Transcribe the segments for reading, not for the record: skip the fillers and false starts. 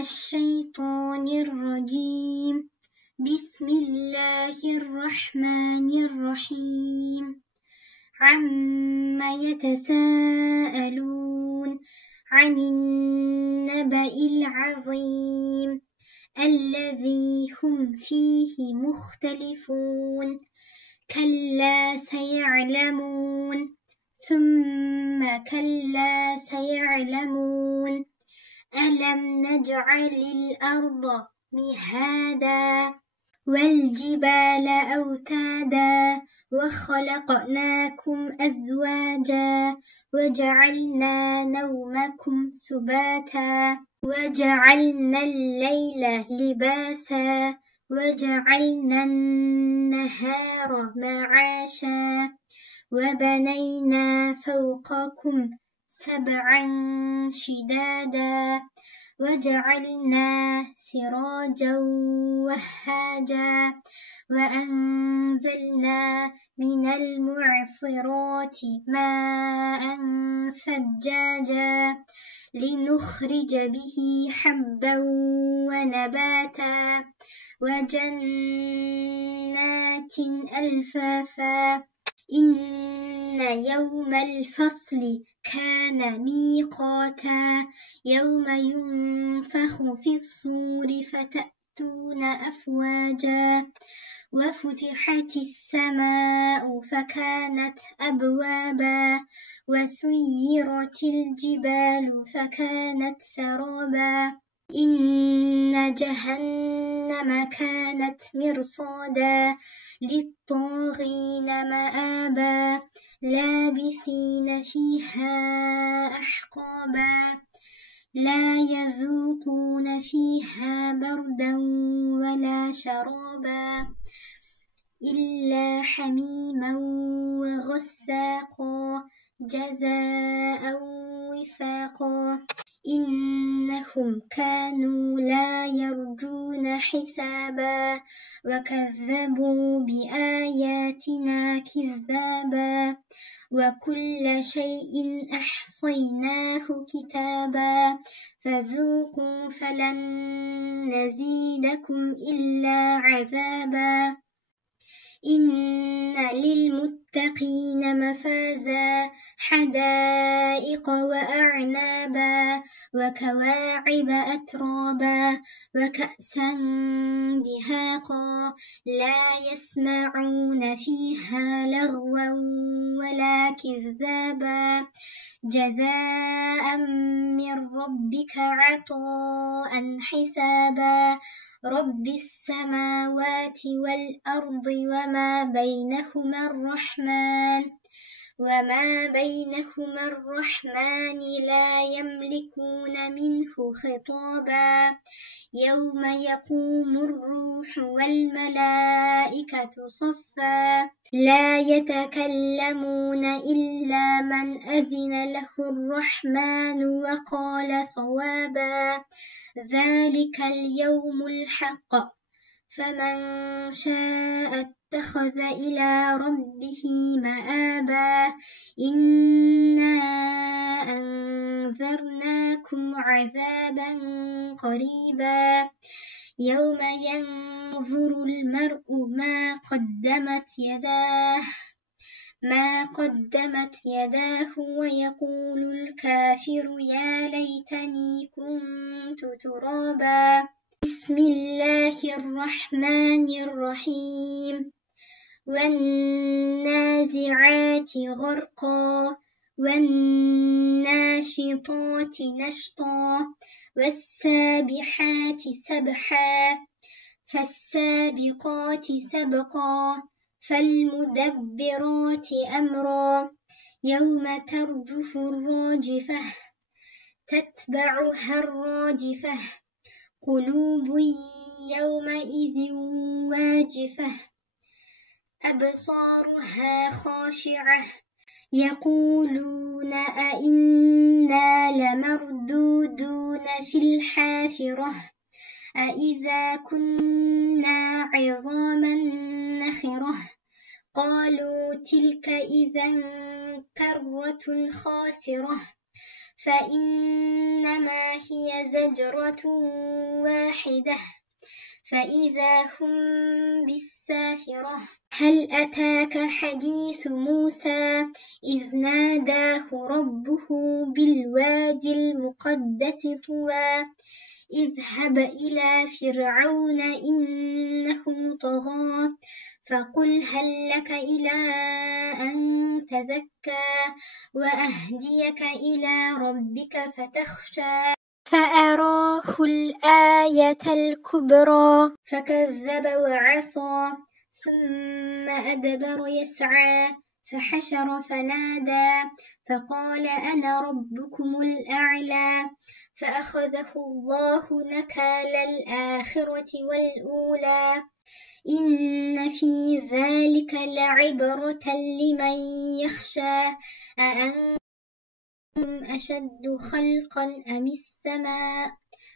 الشيطان الرجيم. بسم الله الرحمن الرحيم. عما يتساءلون عن النبأ العظيم الذي هم فيه مختلفون. كلا سيعلمون ثم كلا سيعلمون. ألم نجعل الأرض مهادا والجبال أوتادا وخلقناكم أزواجا وجعلنا نومكم سباتا وجعلنا الليل لباسا وجعلنا النهار معاشا وبنينا فوقكم سبعا شدادا وجعلنا سراجا وهاجا وأنزلنا من المعصرات ماء ثجاجا لنخرج به حبا ونباتا وجنات ألفافا. إن يوم الفصل كان ميقاتا يوم ينفخ في الصور فتأتون أفواجا وفتحت السماء فكانت أبوابا وسيرت الجبال فكانت سرابا. إن جهنم كانت مرصادا للطاغين مآبا لابثين فيها أحقابا لا يذوقون فيها بردا ولا شرابا إلا حميما وغساقا جزاء وفاقا. إنهم كانوا لا يرجون حسابا وكذبوا بآياتنا كذابا وكل شيء أحصيناه كتابا فذوقوا فلن نزيدكم إلا عذابا. إن للمتقين مفازا حدائق وأعنابا وكواعب أترابا وكأسا دهاقا لا يسمعون فيها لغوا ولا كذابا جزاء من ربك عطاء حسابا رب السماوات والأرض وما بينهما الرحمن لا يملكون منه خطابا يوم يقوم الروح والملائكة صفا لا يتكلمون إلا من أذن له الرحمن وقال صوابا ذلك اليوم الحق فمن شاء اتخذ إلى ربه مآبا إنا أنذرناكم عذابا قريبا يوم ينظر المرء ما قدمت يداه ويقول الكافر يا ليتني كنت ترابا. بسم الله الرحمن الرحيم. والنازعات غرقا والناشطات نشطا والسابحات سبحا فالسابقات سبقا فالمدبرات أمرا يوم ترجف الراجفة تتبعها الرادفة قلوب يومئذ واجفة أبصارها خاشعة يقولون أئنا لمردودون في الحافرة أئذا كنا عظاما نخرة قالوا تلك إذا كرة خاسرة فإنما هي زجرة واحدة فإذا هم بالساهرة هل أتاك حديث موسى إذ ناداه ربه بالوادي المقدس طوى اذهب إلى فرعون إنه طغى فقل هل لك إلى أن تزكى وأهديك إلى ربك فتخشى فأراه الآية الكبرى فكذب وعصى ثم أدبر يسعى فحشر فنادى فقال أنا ربكم الأعلى فأخذه الله نكال الآخرة والأولى إن في ذلك لعبرة لمن يخشى أأنتم أشد خلقا أم السماء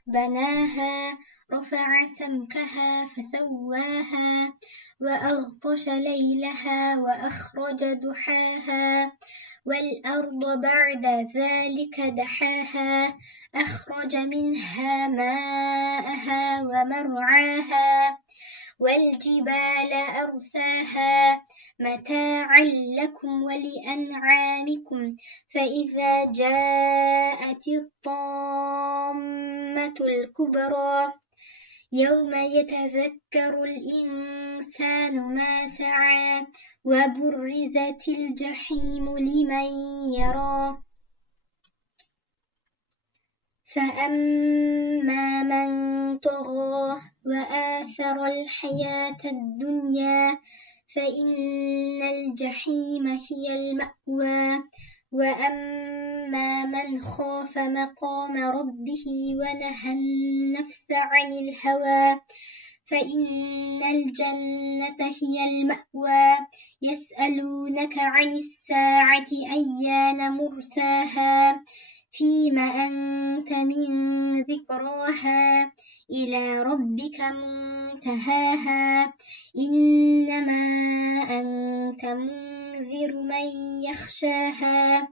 بناها رفع سمكها فسواها وأغطش ليلها وأخرج ضحاها والأرض بعد ذلك دحاها أخرج منها ماءها ومرعاها والجبال أرساها متاعا لكم ولأنعامكم فإذا جاءت الطامة الكبرى يوم يتذكر الإنسان ما سعى وبرزت الجحيم لمن يرى فأما من طغى وآثر الحياة الدنيا فإن الجحيم هي المأوى وأما من خاف مقام ربه ونهى النفس عن الهوى فإن الجنة هي المأوى يسألونك عن الساعة أيان مرساها فيم أنت من ذكراها إلى ربك منتهاها إنما أنت منذر من يخشاها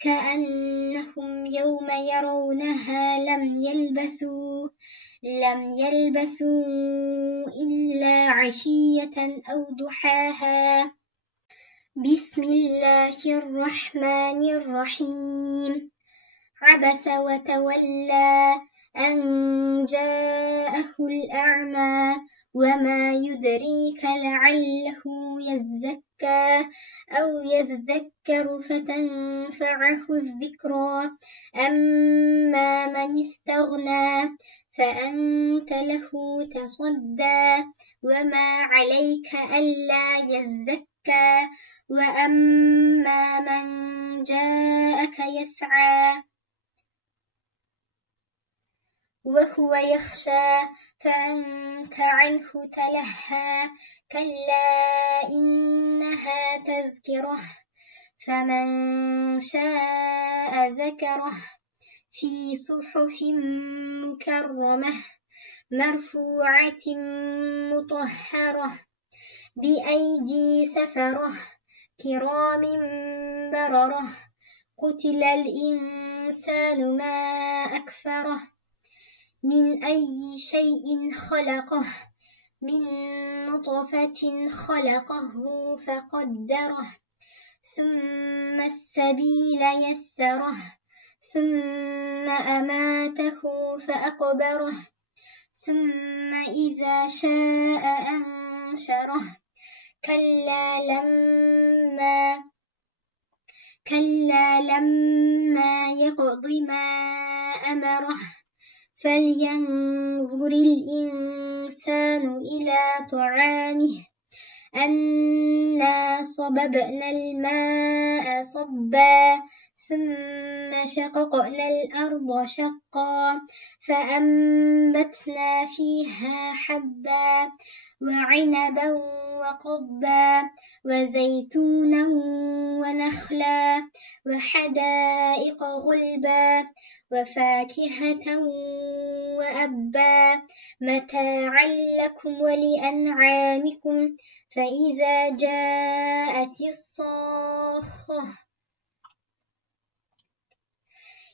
كأنهم يوم يرونها لم يلبثوا إلا عشية أو ضحاها بسم الله الرحمن الرحيم عبس وتولى أن جاءه الأعمى وما يدريك لعله يزكى أو يذكر فتنفعه الذكرى أما من استغنى فأنت له تصدى وما عليك ألا يزكى وأما من جاءك يسعى وهو يخشى فأنت عنه تلهى كلا إنها تذكرة فمن شاء ذكره في صحف مكرمة مرفوعة مطهرة بأيدي سفرة كرام بررة قتل الإنسان ما أكفره من أي شيء خلقه من نطفة خلقه فقدره ثم السبيل يسره ثم أماته فأقبره ثم إذا شاء أنشره كلا لما يقض ما أمره فلينظر الإنسان إلى طعامه أنا صببنا الماء صبا ثم شققنا الأرض شقا فأنبتنا فيها حبا وعنبا وقضبا وزيتونا ونخلا وحدائق غلبا وفاكهة وأبا متاعا لكم ولأنعامكم فإذا جاءت الصاخة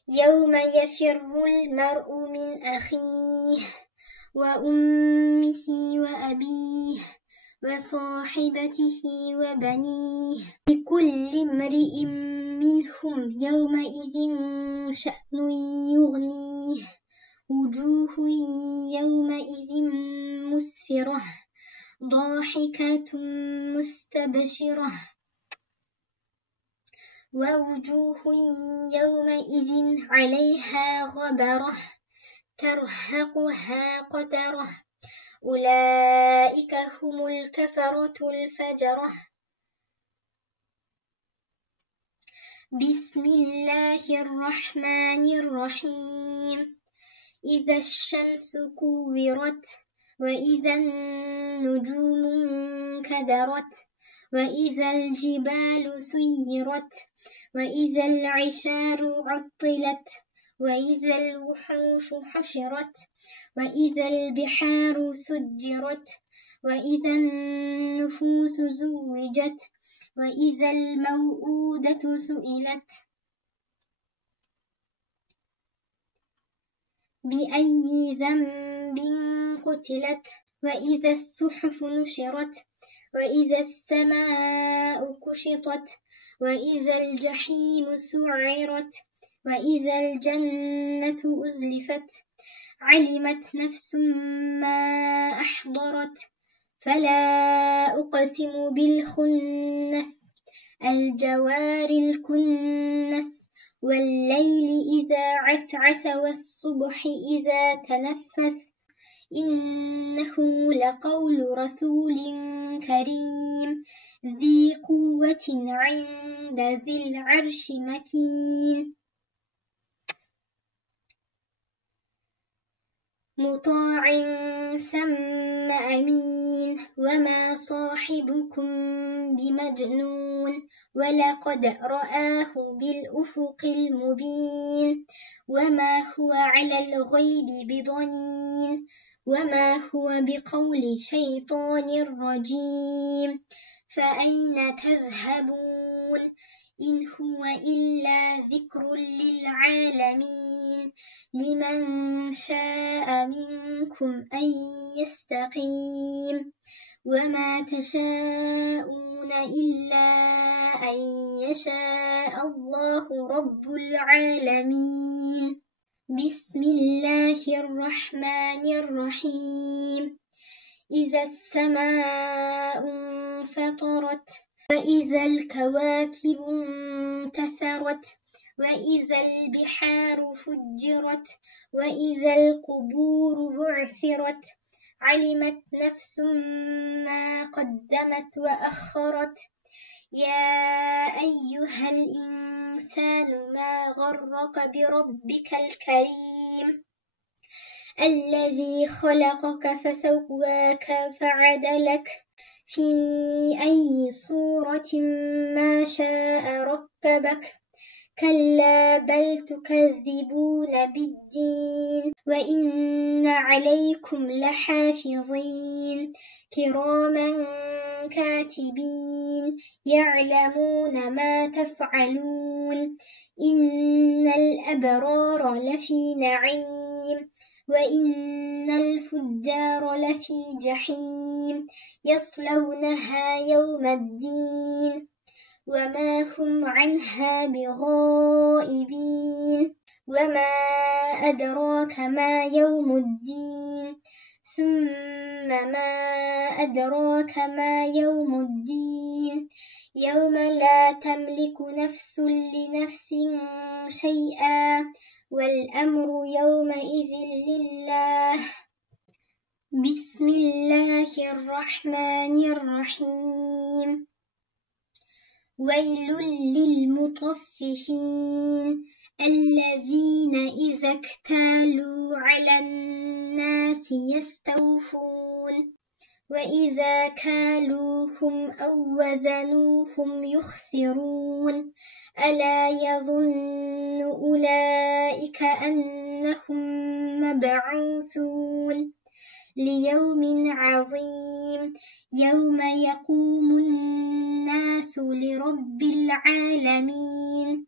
يوم يفر المرء من أخيه وأمه وأبيه وصاحبته وبنيه لكل امرئ منهم يومئذ شأن يغنيه وجوه يومئذ مسفرة ضاحكة مستبشرة ووجوه يومئذ عليها غبرة ترهقها قترة أولئك هم الكفرة الفجرة بسم الله الرحمن الرحيم إذا الشمس كورت وإذا النجوم انكدرت وإذا الجبال سيرت وإذا العشار عطلت وإذا الوحوش حشرت وإذا البحار سجرت وإذا النفوس زوجت وإذا الموءودة سئلت بأي ذنب قتلت وإذا الصحف نشرت وإذا السماء كشطت وإذا الجحيم سعرت وإذا الجنة أزلفت علمت نفس ما أحضرت فلا أقسم بالخنس الجوار الكنس والليل إذا عسعس والصبح إذا تنفس إنه لقول رسول كريم ذي قوة عند ذي العرش مكين مطاع ثم أمين وما صاحبكم بمجنون ولقد رآه بالأفق المبين وما هو على الغيب بضنين وما هو بقول شيطان رجيم فأين تذهبون إن هو إلا ذكر للعالمين لمن شاء منكم أن يستقيم وما تشاءون إلا أن يشاء الله رب العالمين بسم الله الرحمن الرحيم إذا السماء انفطرت وإذا الكواكب انتثرت وإذا البحار فجرت وإذا القبور بعثرت علمت نفس ما قدمت وأخرت يا أيها الإنسان ما غرك بربك الكريم الذي خلقك فسواك فعدلك في أي صورة ما شاء ركبك كلا بل تكذبون بالدين وإن عليكم لحافظين كراما كاتبين يعلمون ما تفعلون إن الأبرار لفي نعيم وإن الفجار لفي جحيم يصلونها يوم الدين وما هم عنها بغائبين وما أدراك ما يوم الدين ثم ما أدراك ما يوم الدين يوم لا تملك نفس لنفس شيئا والأمر يومئذ لله بسم الله الرحمن الرحيم ويل للمطففين الذين إذا اكتالوا على الناس يستوفون وإذا كالوهم أو وزنوهم يخسرون ألا يظن أولئك أنهم مبعوثون ليوم عظيم يوم يقوم الناس لرب العالمين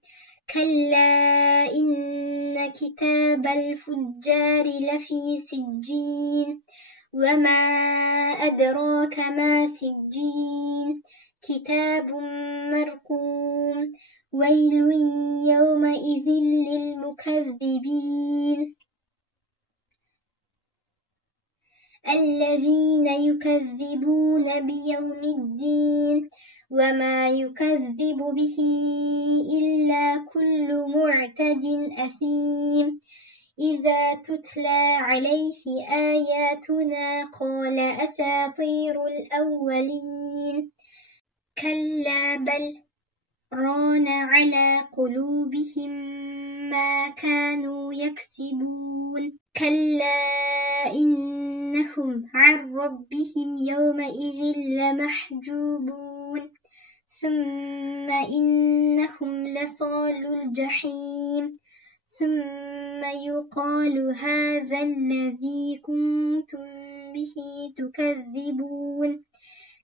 كلا إن كتاب الفجار لفي سجين وما أدراك ما سجين كتاب مرقوم ويل يومئذ للمكذبين الذين يكذبون بيوم الدين وما يكذب به إلا كل معتد أثيم إذا تتلى عليه آياتنا قال أساطير الأولين كلا بل ران على قلوبهم ما كانوا يكسبون كلا إنهم عن ربهم يومئذ لمحجوبون ثم إنهم لصالو الجحيم ثم يقال هذا الذي كنتم به تكذبون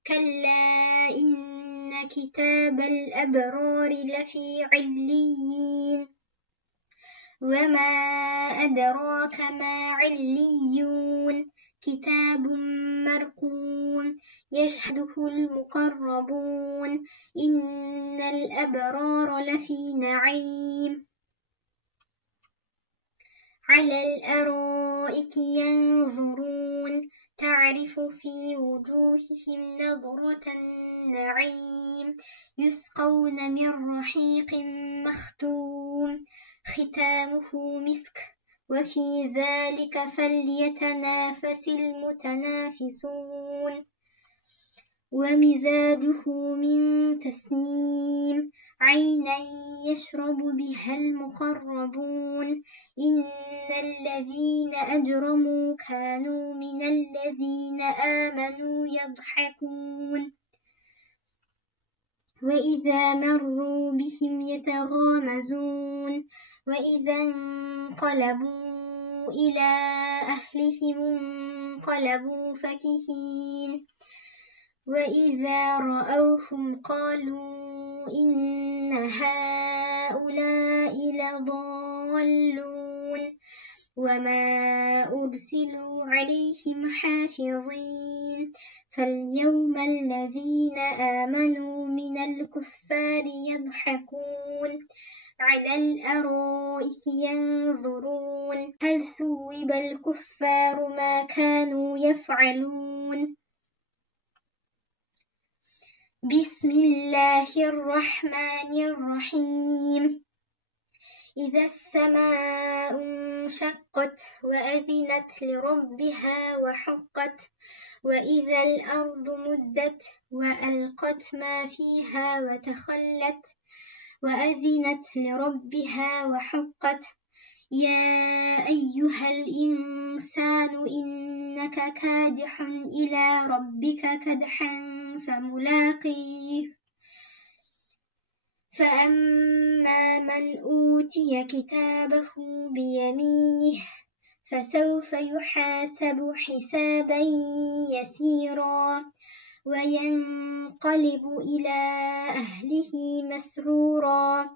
كلا إن كتاب الأبرار لفي عليين وما أدراك ما عليون كتاب مرقوم يشهده المقربون إن الأبرار لفي نعيم على الأرائك ينظرون تعرف في وجوههم نضرة النعيم يسقون من رحيق مختوم ختامه مسك وفي ذلك فليتنافس المتنافسون ومزاجه من تسنيم عينا يشرب بها المقربون إن الذين أجرموا كانوا من الذين آمنوا يضحكون وإذا مروا بهم يتغامزون وإذا انقلبوا إلى أهلهم انقلبوا فكهين وإذا رأوهم قالوا إن هؤلاء لضالون وما أرسلوا عليهم حافظين فاليوم الذين آمنوا من الكفار يضحكون على الأرائك ينظرون هل ثوب الكفار ما كانوا يفعلون بسم الله الرحمن الرحيم إذا السماء انشقت وأذنت لربها وحقت وإذا الأرض مدت وألقت ما فيها وتخلت وأذنت لربها وحقت يا أيها الإنسان إنك كادح إلى ربك كدحا فملاقيه فأما من أوتي كتابه بيمينه فسوف يحاسب حسابا يسيرا وينقلب إلى أهله مسرورا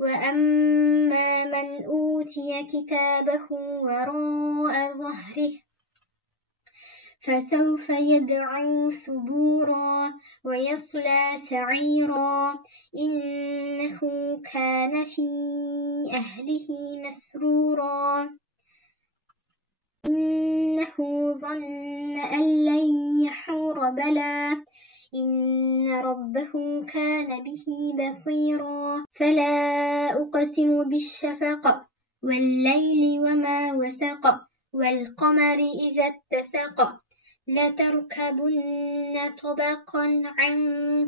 وأما من أوتي كتابه وراء ظهره فسوف يدعو ثبورا ويصلى سعيرا إنه كان في أهله مسرورا إنه ظن أن لن يحور بلى إن ربه كان به بصيرا فلا أقسم بالشفق والليل وما وسق والقمر إذا اتسق لتركبن طبقا عن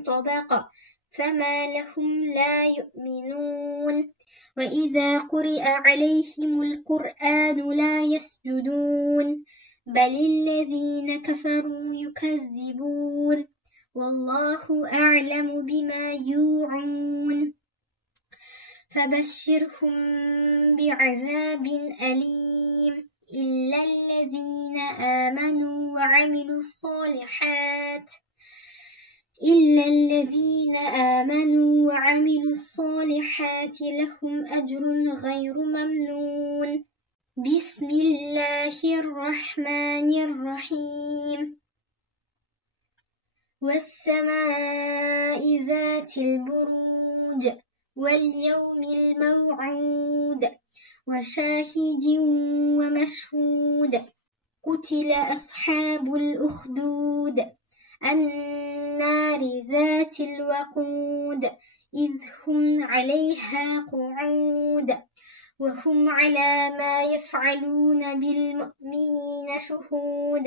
طبق فما لهم لا يؤمنون وإذا قرئ عليهم القرآن لا يسجدون بل الذين كفروا يكذبون والله أعلم بما يوعون فبشرهم بعذاب أليم إلا الذين آمنوا وعملوا الصالحات لهم أجر غير ممنون. بسم الله الرحمن الرحيم. والسماء ذات البروج واليوم الموعود وشاهد ومشهود. قتل أصحاب الأخدود النار ذات الوقود إذ هم عليها قعود وهم على ما يفعلون بالمؤمنين شهود.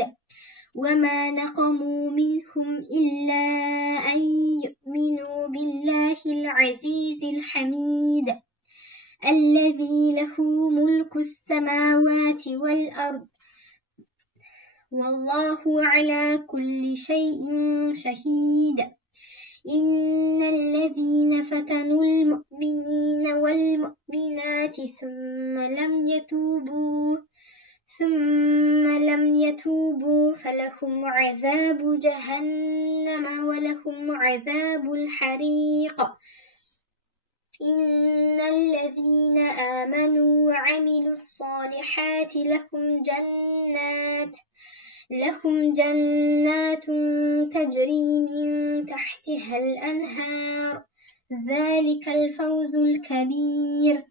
وما نقموا منهم إلا أن يؤمنوا بالله العزيز الحميد الذي له ملك السماوات والأرض والله على كل شيء شهيد. إن الذين فتنوا المؤمنين والمؤمنات ثم لم يتوبوا فلهم عذاب جهنم ولهم عذاب الحريق. إن الذين آمنوا وعملوا الصالحات لهم جنات تجري من تحتها الأنهار ذلك الفوز الكبير.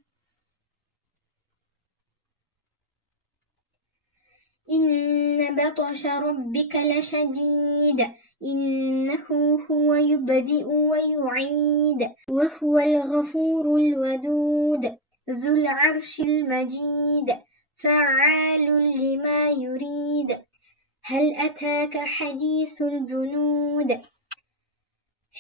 إن بطش ربك لشديد إنه هو يبدئ ويعيد وهو الغفور الودود ذو العرش المجيد فعال لما يريد. هل أتاك حديث الجنود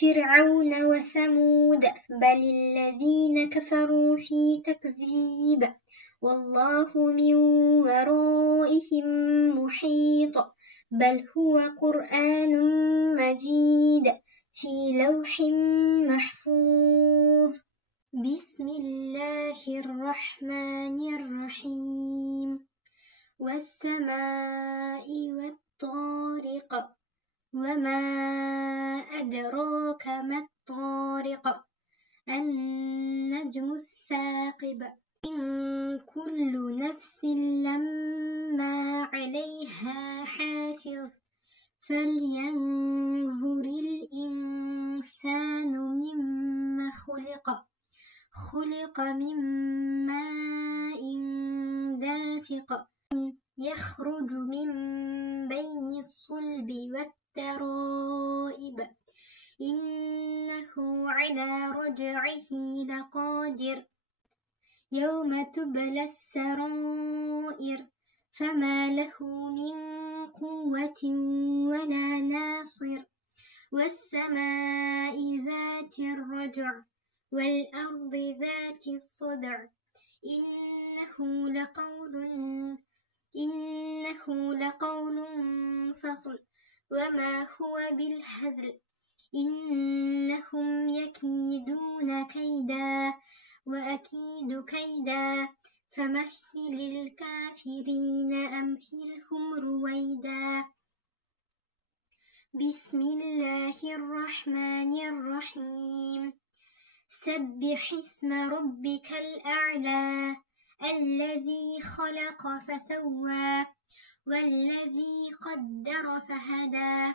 فرعون وثمود بل الذين كفروا في تكذيب والله من ورائهم محيط بل هو قرآن مجيد في لوح محفوظ. بسم الله الرحمن الرحيم. والسماء والطارق وما أدراك ما الطارق النجم الثاقب إن كل نفس لما عليها حافظ فلينظر الإنسان مما خلق من ماء دافق يخرج من بين الصلب والترائب إنه على رجعه لقادر يوم تبلى السرائر فما له من قوة ولا ناصر. والسماء ذات الرجع والأرض ذات الصدع إنه لقول فصل وما هو بالهزل إنهم يكيدون كيدا وأكيد كيدا فمهل الكافرين أمهلهم رويدا. بسم الله الرحمن الرحيم. سبح اسم ربك الأعلى الذي خلق فسوى والذي قدر فهدى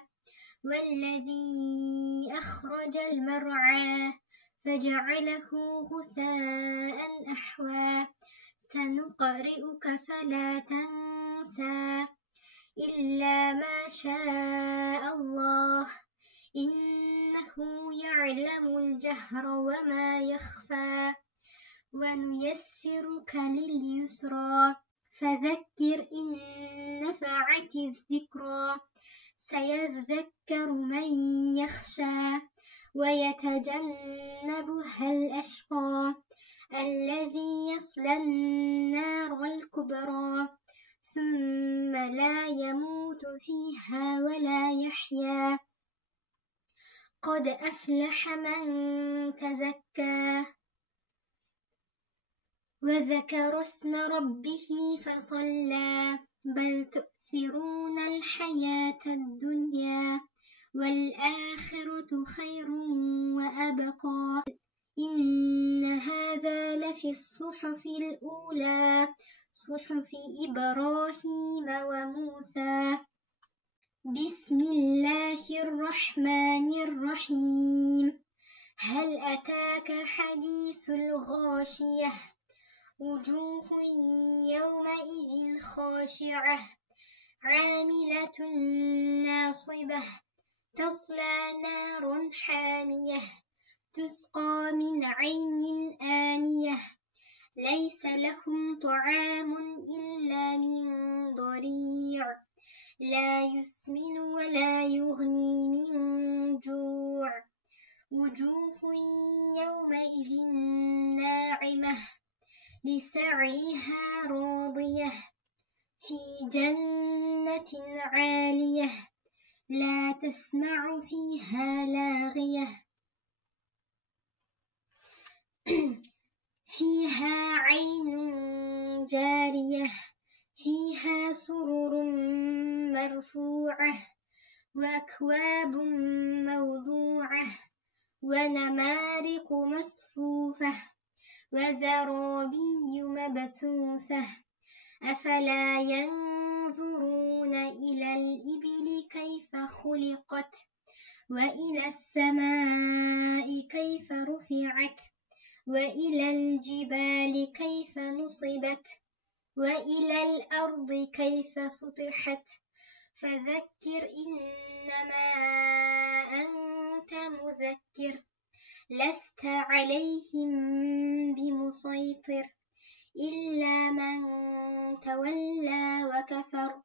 والذي أخرج المرعى فجعله غثاء أحوى سنقرئك فلا تنسى إلا ما شاء الله إنه يعلم الجهر وما يخفى ونيسرك لليسرى فذكر إن نفعت الذكرى سيذكر من يخشى ويتجنبها الأشقى الذي يصلى النار الكبرى ثم لا يموت فيها ولا يحيا قد أفلح من تزكى وذكر اسم ربه فصلى بل تؤثرون الحياة الدنيا والآخرة خير وأبقى إن هذا لفي الصحف الأولى صحف إبراهيم وموسى. بسم الله الرحمن الرحيم. هل أتاك حديث الغاشية وجوه يومئذ خاشعة عاملة ناصبة تصلى نارا حامية تسقى من عين آنية ليس لهم طعام إلا من ضريع لا يسمن ولا يغني من جوع وجوه يومئذ ناعمة لسعيها راضية في جنة عالية لا تسمع فيها لاغية فيها عين جارية فيها سرر مرفوعة وأكواب موضوعة ونمارق مصفوفة وزرابي مبثوثة أفلا ينظرون إلى الإبل كيف خلقت وإلى السماء كيف رفعت وإلى الجبال كيف نصبت وإلى الأرض كيف سطحت فذكر إنما أنت مذكر لست عليهم بمسيطر إلا من تولى وكفر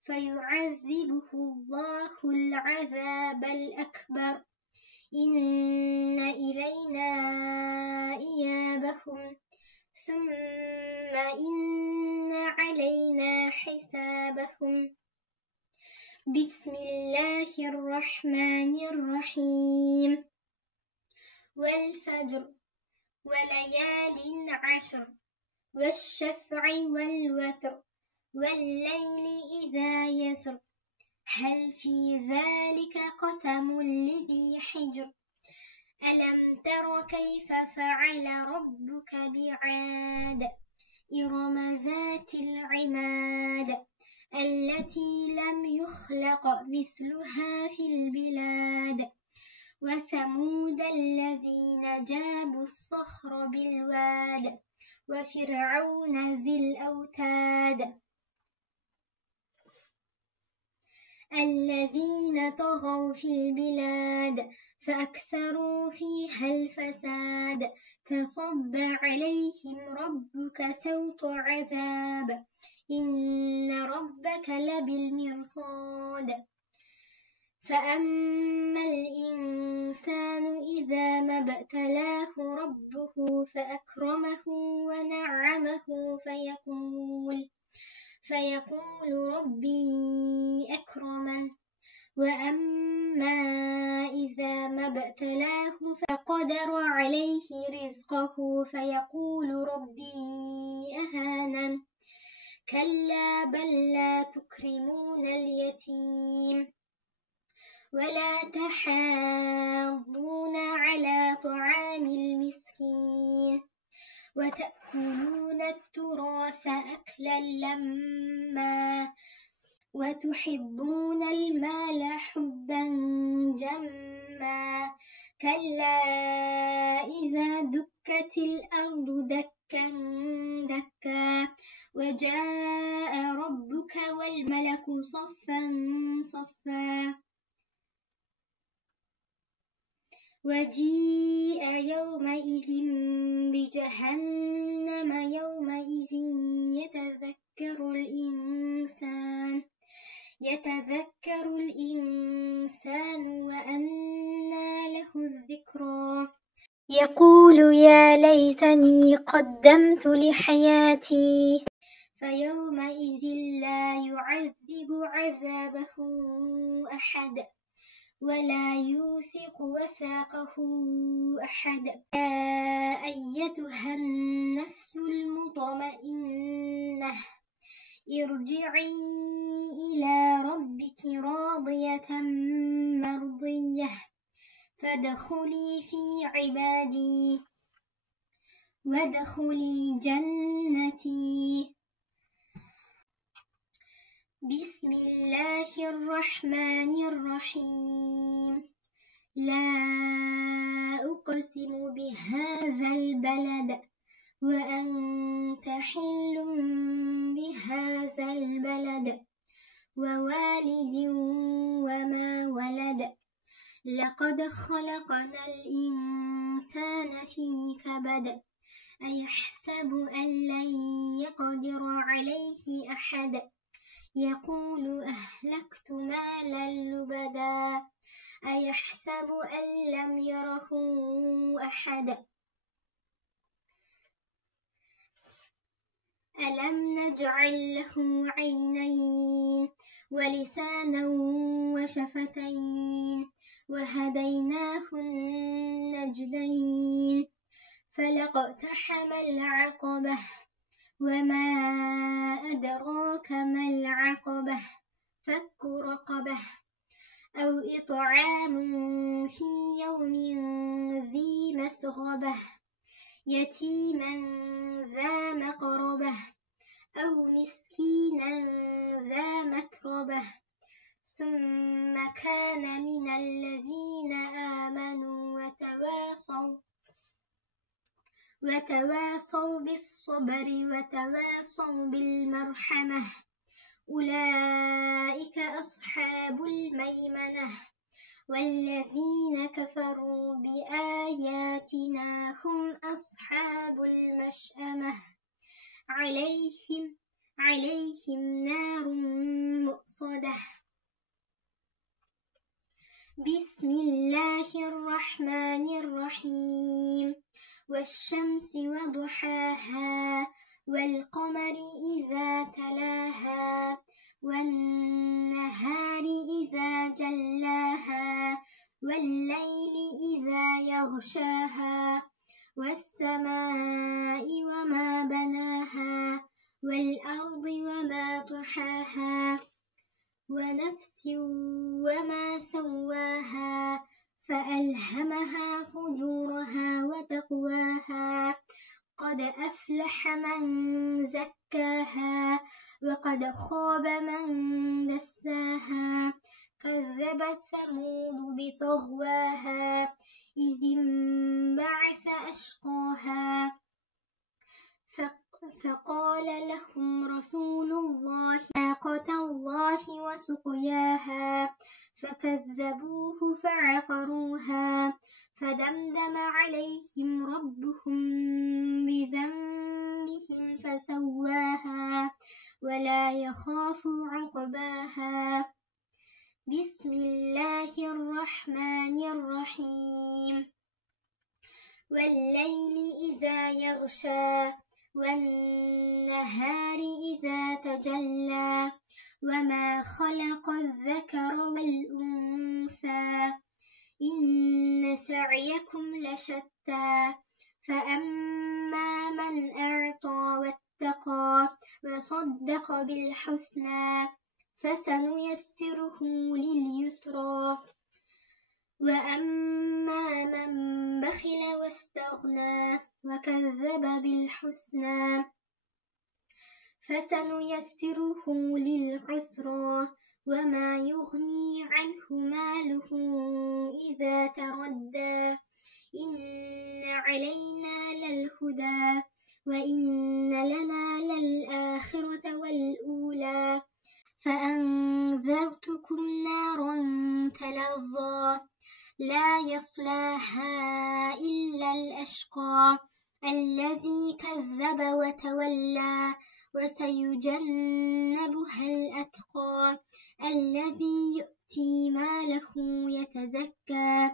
فيعذبه الله العذاب الأكبر إن إلينا إيابهم ثم إن علينا حسابهم. بسم الله الرحمن الرحيم. والفجر وليال عشر والشفع والوتر والليل إذا يسر هل في ذلك قسم لذي حجر ألم تر كيف فعل ربك بعاد إرم ذات العماد التي لم يخلق مثلها في البلاد وثمود الذين جابوا الصخر بالواد وفرعون ذي الأوتاد الذين طغوا في البلاد فأكثروا فيها الفساد فصب عليهم ربك سوط عذاب إن ربك لبالمرصاد فأما الإنسان إذا ما ابتلاه ربه فأكرمه ونعمه فيقول ربي أكرمن وأما إذا ما ابتلاه فقدر عليه رزقه فيقول ربي أهانن كلا بل لا تكرمون اليتيم ولا تحاضون على طعام المسكين وتأكلون التراث أكلا لما وتحبون المال حبا جما كلا إذا دكت الأرض دكا دكا وجاء ربك والملك صفا صفا وجيء يومئذ بجهنم يومئذ يتذكر الإنسان وأنى له الذكرى يقول يا ليتني قدمت لحياتي فيومئذ لا يعذب عذابه أحد ولا يوثق وثاقه أحد يا أيتها النفس المطمئنة ارجعي إلى ربك راضية مرضية فادخلي في عبادي وادخلي جنتي. بسم الله الرحمن الرحيم. لا أقسم بهذا البلد وأنت حل بهذا البلد ووالد وما ولد لقد خلقنا الإنسان في كبد أيحسب أن لن يقدر عليه أحد يقول أهلكت مالا لبدا أيحسب أن لم يره أحد ألم نجعل له عينين ولسانا وشفتين وهديناه النجدين فلاقتحم العقبة وما أدراك ما العقبة فك رقبة أو إطعام في يوم ذي مسغبة يتيما ذا مقربة أو مسكينا ذا متربة ثم كان من الذين آمنوا وتواصوا بالصبر وتواصوا بالمرحمة أولئك أصحاب الميمنة والذين كفروا بآياتنا هم أصحاب المشأمة عليهم نار مؤصدة. بسم الله الرحمن الرحيم. والشمس وضحاها والقمر إذا تلاها والنهار إذا جلاها والليل إذا يغشاها والسماء وما بناها والأرض وما طحاها ونفس وما سواها فألهمها فجورها وتقواها قد أفلح من زكاها وقد خاب من دساها كذبت ثمود بطغواها إذ انبعث أشقاها فقال لهم رسول الله ناقة الله وسقياها فكذبوه فعقروها فدمدم عليهم ربهم بذنبهم فسواها ولا يخاف عقباها. بسم الله الرحمن الرحيم. والليل إذا يغشى والنهار إذا تجلى وما خلق الذكر والأنثى إن سعيكم لشتى فأما من أعطى واتقى وصدق بالحسنى فسنيسره لليسرى وأما من بخل واستغنى وكذب بالحسنى فسنيسره للعسرى وما يغني عنه ماله إذا تردى إن علينا للهدى وإن لنا للآخرة والأولى فأنذرتكم نارا تلظى لا يصلاها إلا الأشقى الذي كذب وتولى وسيجنبها الأتقى الذي يؤتي ماله يتزكى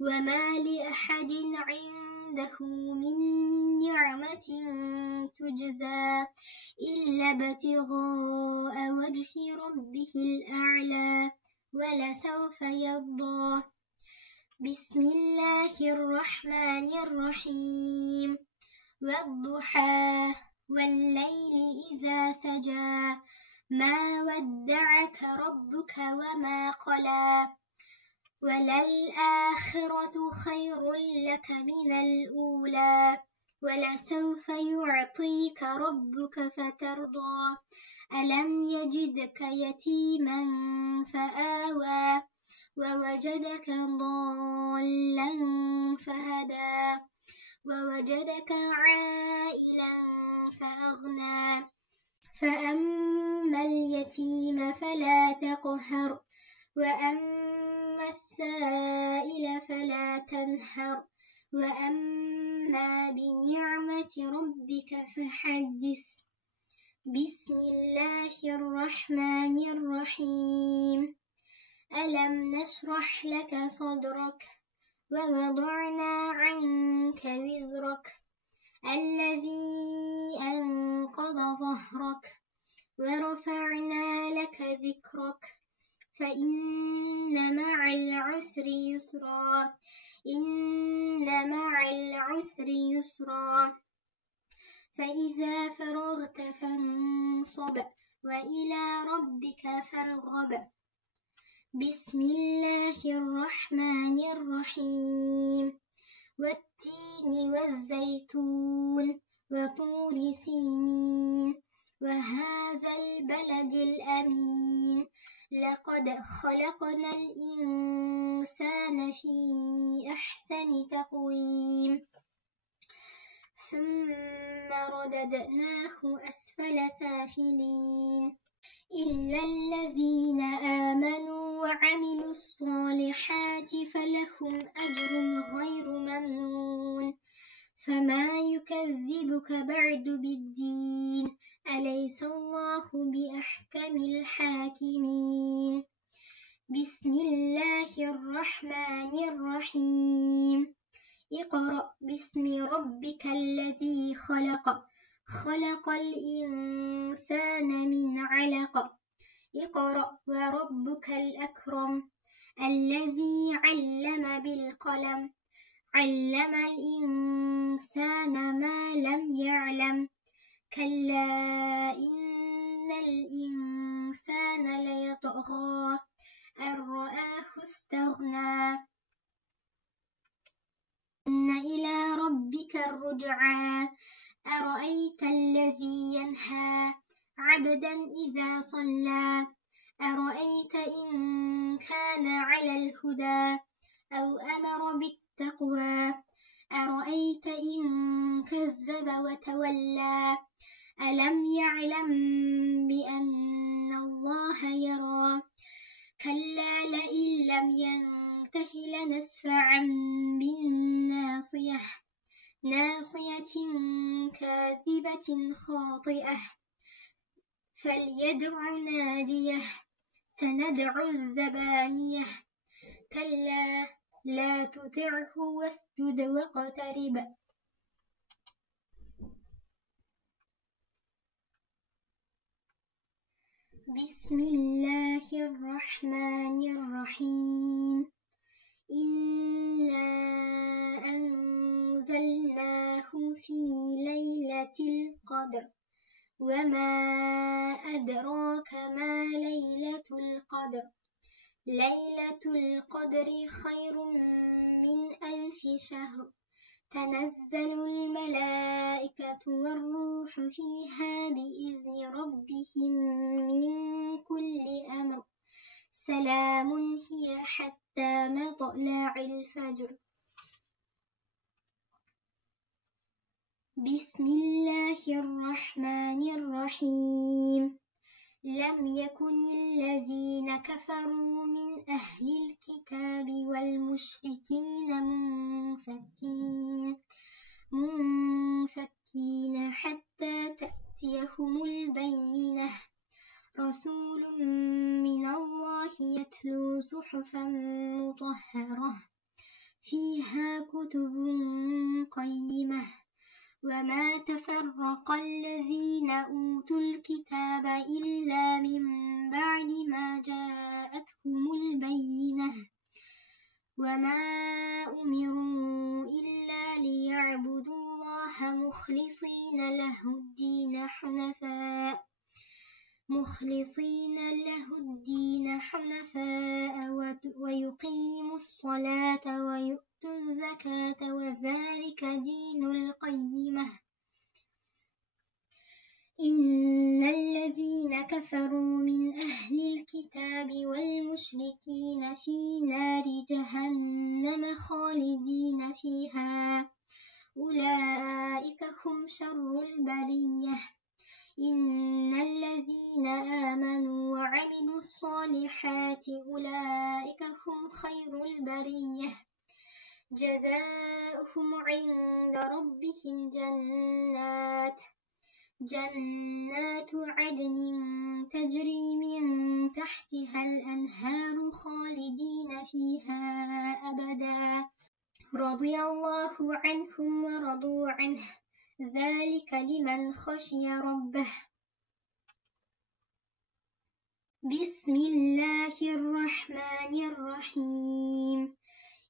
وما لأحد عنده من نعمة تجزى إلا ابتغاء وجه ربه الأعلى ولسوف يرضى. بسم الله الرحمن الرحيم. والضحى والليل إذا سجى ما ودعك ربك وما قلى وللآخرة خير لك من الأولى ولسوف يعطيك ربك فترضى ألم يجدك يتيما فآوى ووجدك ضالا فهدى ووجدك عائلا فأغنى فأما اليتيم فلا تقهر وأما السائل فلا تنهر وأما بنعمة ربك فحدث بسم الله الرحمن الرحيم ألم نشرح لك صدرك ووضعنا عنك وزرك الذي أنقض ظهرك ورفعنا لك ذكرك فإن مع العسر يسرا إن مع العسر يسرا فإذا فرغت فانصب وإلى ربك فارغب بسم الله الرحمن الرحيم والتين والزيتون وطور سينين وهذا البلد الأمين لقد خلقنا الإنسان في أحسن تقويم ثم رددناه أسفل سافلين إلا الذين آمنوا وعملوا الصالحات فلهم أجر غير ممنون فما يكذبك بعد بالدين أليس الله بأحكم الحاكمين بسم الله الرحمن الرحيم اقرأ باسم ربك الذي خلق خلق الإنسان من علق اقرأ وربك الأكرم الذي علم بالقلم علم الإنسان ما لم يعلم كلا إن الإنسان ليطغى أن رآه استغنى إن إلى ربك الرجعى أرأيت الذي ينهى عبدا إذا صلى أرأيت إن كان على الهدى أو أمر بالتقوى أرأيت إن كذب وتولى ألم يعلم بأن الله يرى كلا لئن لم ينته لنسفعا بالناصية ناصية كاذبة خاطئة فليدع ناديه سندع الزبانية كلا لا تطعه واسجد واقترب بسم الله الرحمن الرحيم إنا أنزلناه في ليلة القدر وما أدراك ما ليلة القدر ليلة القدر خير من 1000 شهر تنزل الملائكة والروح فيها بإذن ربهم من كل أمر سلام هي حتى مطلع الفجر بسم الله الرحمن الرحيم لم يكن الذين كفروا من أهل الكتاب والمشركين منفكين حتى تأتيهم البينة رسول من الله يتلو صحفا مطهرة فيها كتب قيمة وما تفرق الذين أوتوا الكتاب إلا من بعد ما جاءتهم البينة وما أمروا إلا ليعبدوا الله مخلصين له الدين حنفاء ويقيموا الصلاة ويؤتوا الزكاة وذلك دين القيمة كفروا من أهل الكتاب والمشركين في نار جهنم خالدين فيها أولئك هم شر البرية إن الذين آمنوا وعملوا الصالحات أولئك هم خير البرية جزاؤهم عند ربهم جنات عدن تجري من تحتها الأنهار خالدين فيها أبدا رضي الله عنهم ورضوا عنه ذلك لمن خشي ربه بسم الله الرحمن الرحيم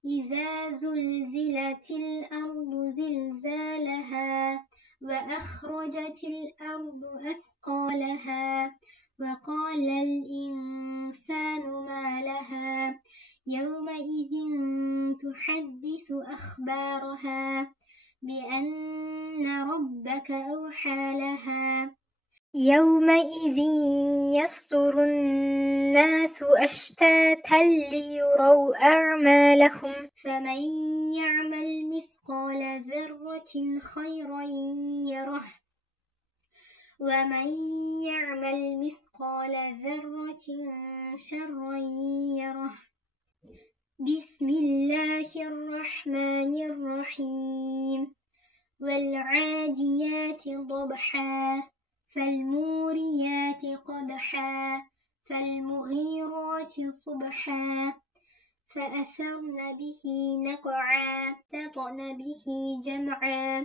إذا زلزلت الأرض زلزالها وأخرجت الأرض أثقالها وقال الإنسان ما لها يومئذ تحدث أخبارها بأن ربك أوحى لها يومئذ يصدر الناس أشتاتا ليروا أعمالهم فمن يعمل مثقال ذرة خيرا يره ومن يعمل مثقال ذرة شرا يره بسم الله الرحمن الرحيم والعاديات ضبحا فالموريات قدحا فالمغيرات صبحا فأثرن به نقعا سطن به جمعا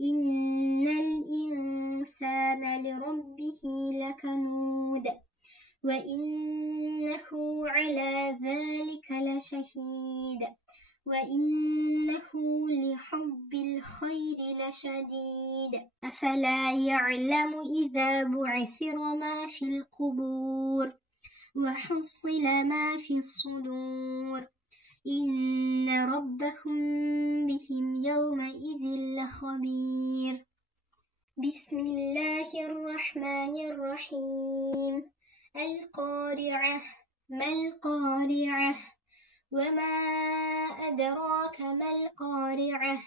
إن الإنسان لربه لكنود وإنه على ذلك لشهيد وإنه لحب الخير لشديد أفلا يعلم إذا بعثر ما في القبور وحصل ما في الصدور إن ربهم بهم يومئذ لخبير بسم الله الرحمن الرحيم القارعة ما القارعة وما أدراك ما القارعة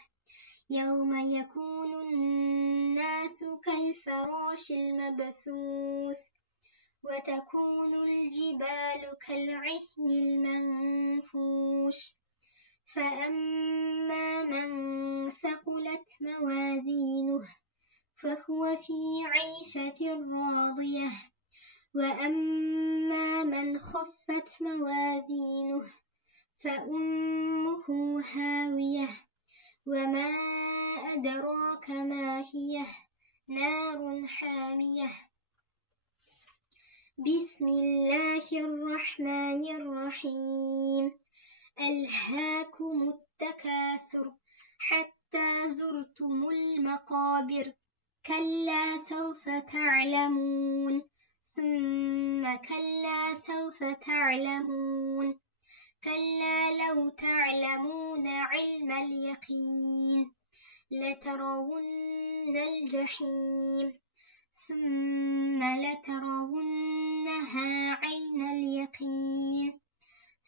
يوم يكون الناس كالفراش المبثوث وتكون الجبال كالعهن المنفوش فأما من ثقلت موازينه فهو في عيشة راضية وأما من خفت موازينه فأمه هاوية وما أدراك ما هي نار حامية بسم الله الرحمن الرحيم ألهاكم التكاثر حتى زرتم المقابر كلا سوف تعلمون ثم كلا سوف تعلمون كلا لو تعلمون علم اليقين لترون الجحيم ثم لترونها عين اليقين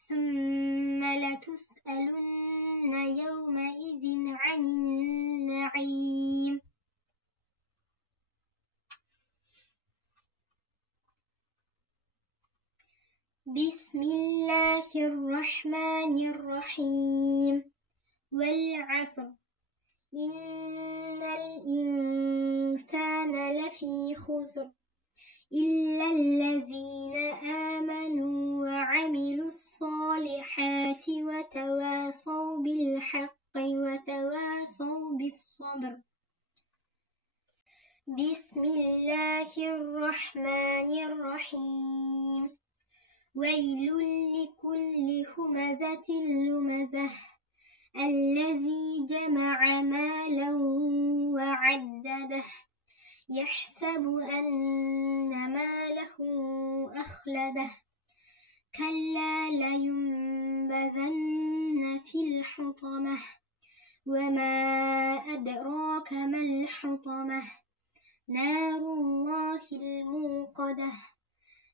ثم لتسألن يومئذ عن النعيم بسم الله الرحمن الرحيم والعصر إن الإنسان لفي خسر إلا الذين آمنوا وعملوا الصالحات وتواصوا بالحق وتواصوا بالصبر بسم الله الرحمن الرحيم ويل لكل همزة لمزة الذي جمع مالا وعدده يحسب أن ماله أخلده كلا لينبذن في الحطمة وما أدراك ما الحطمة نار الله الموقدة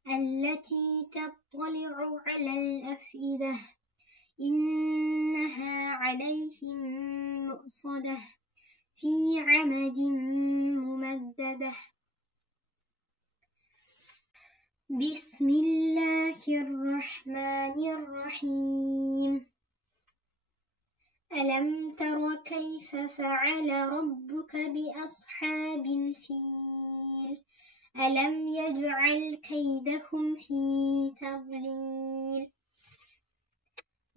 التي تطلع على الأفئدة إنها عليهم مؤصدة في عمد ممددة. بسم الله الرحمن الرحيم. ألم تر كيف فعل ربك بأصحاب الفيل ألم يجعل كيدهم في تضليل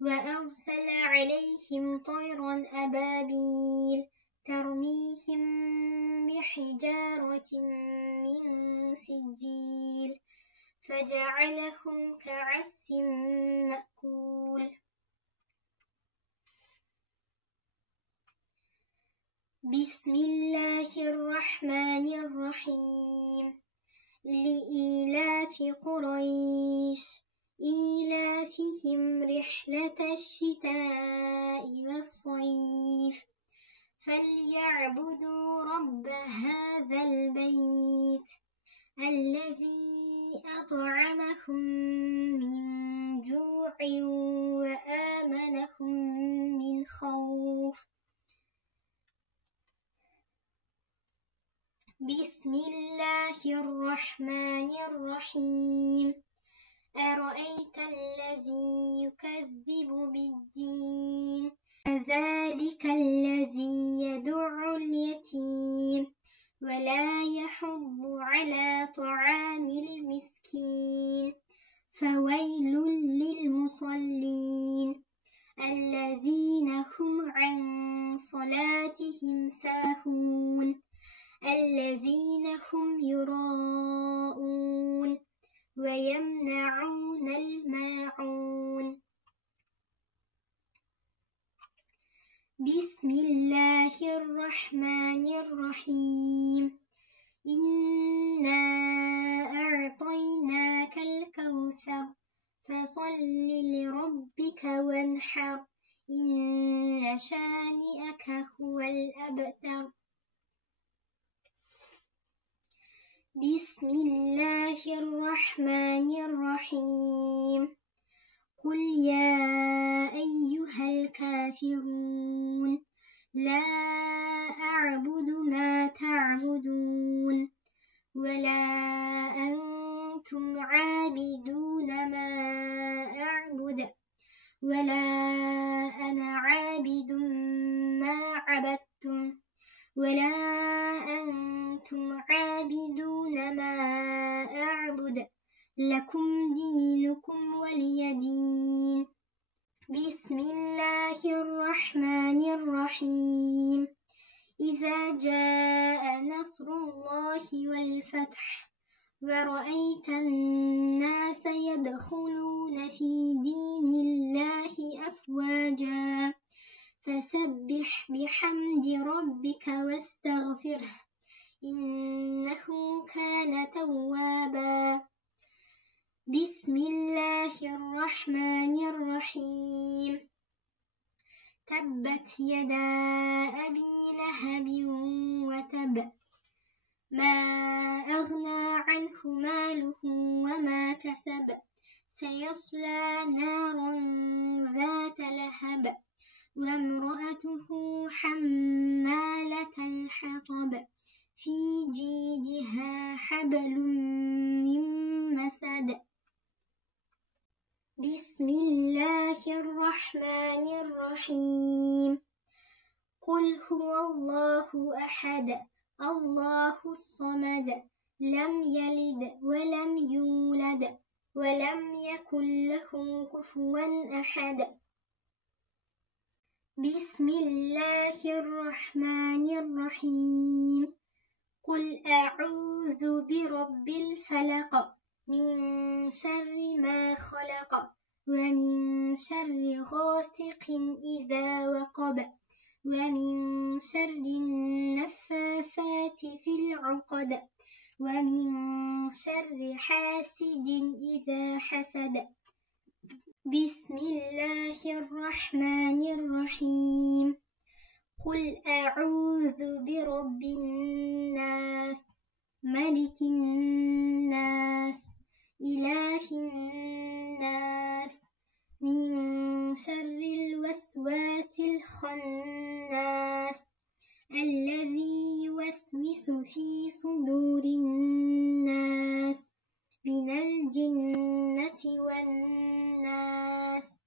وأرسل عليهم طيرا أبابيل ترميهم بحجارة من سجيل فجعلهم كعصف مأكول. بسم الله الرحمن الرحيم. لإيلاف قريش إيلافهم رحلة الشتاء والصيف فليعبدوا رب هذا البيت الذي أطعمهم من جوع وآمنهم من خوف. بسم الله الرحمن الرحيم. أرأيت الذي يكذب بالدين فذلك الذي يدع اليتيم ولا يحض على طعام المسكين فويل للمصلين الذين هم عن صلاتهم ساهون الذين هم يراءون ويمنعون الماعون. بسم الله الرحمن الرحيم. إنا أعطيناك الكوثر فصل لربك وانحر إن شانئك هو الأبتر. بسم الله الرحمن الرحيم. قل يا أيها الكافرون لا أعبد ما تعبدون ولا أنتم عابدون ما أعبد ولا أنا عابد ما عبدتم ولا أنتم عابدون ما أعبد لكم دينكم ولي دين. بسم الله الرحمن الرحيم. إذا جاء نصر الله والفتح ورأيت الناس يدخلون في دين الله أفواجا فسبح بحمد ربك واستغفره إنه كان توابا. بسم الله الرحمن الرحيم. تبت يدا أبي لهب وتب ما أغنى عنه ماله وما كسب سيصلى نارا ذات لهب وامرأته حمالة الحطب في جيدها حبل من مسد. بسم الله الرحمن الرحيم. قل هو الله أحد الله الصمد لم يلد ولم يولد ولم يكن له كفوا أحد. بسم الله الرحمن الرحيم. قل أعوذ برب الفلق من شر ما خلق ومن شر غاسق إذا وقب ومن شر النفاثات في العقد ومن شر حاسد إذا حسد. بسم الله الرحمن الرحيم. قل أعوذ برب الناس ملك الناس إله الناس من شر الوسواس الخناس الذي يوسوس في صدور الناس من الجنة والناس.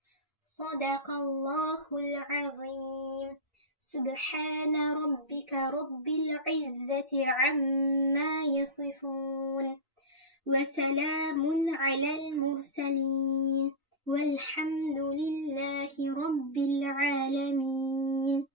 صدق الله العظيم. سبحان ربك رب العزة عما يصفون وسلام على المرسلين والحمد لله رب العالمين.